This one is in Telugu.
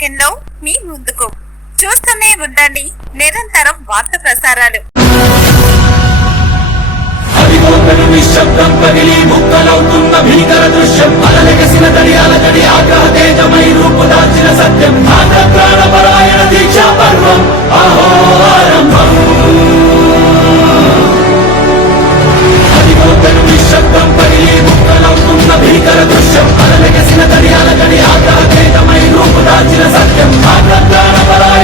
మనకెన్నో మీ ముందుకు. చూస్తూనే ఉండండి నిరంతరం వార్త ప్రసారాలు. నిశ్శబ్దం పగిలి ముక్కలవుతున్న భీకర దృశ్యం, అలలెగసిన దడియాల గడి ఆగ్రహ తేజమై రూపుదాల్చిన సత్యం, ఆంధ్ర ప్రాణపరాయణ దీక్షా పర్వం అహో ఆరంభం. నిశ్శబ్దం పగిలి ముక్కలవుతున్న భీకర దృశ్యం, అలలెగసిన దడియాల గడి ఆగ్రహ తేజమై రూపుదాల్చిన సత్యం, ఆంధ్ర ప్రాణపరాయణ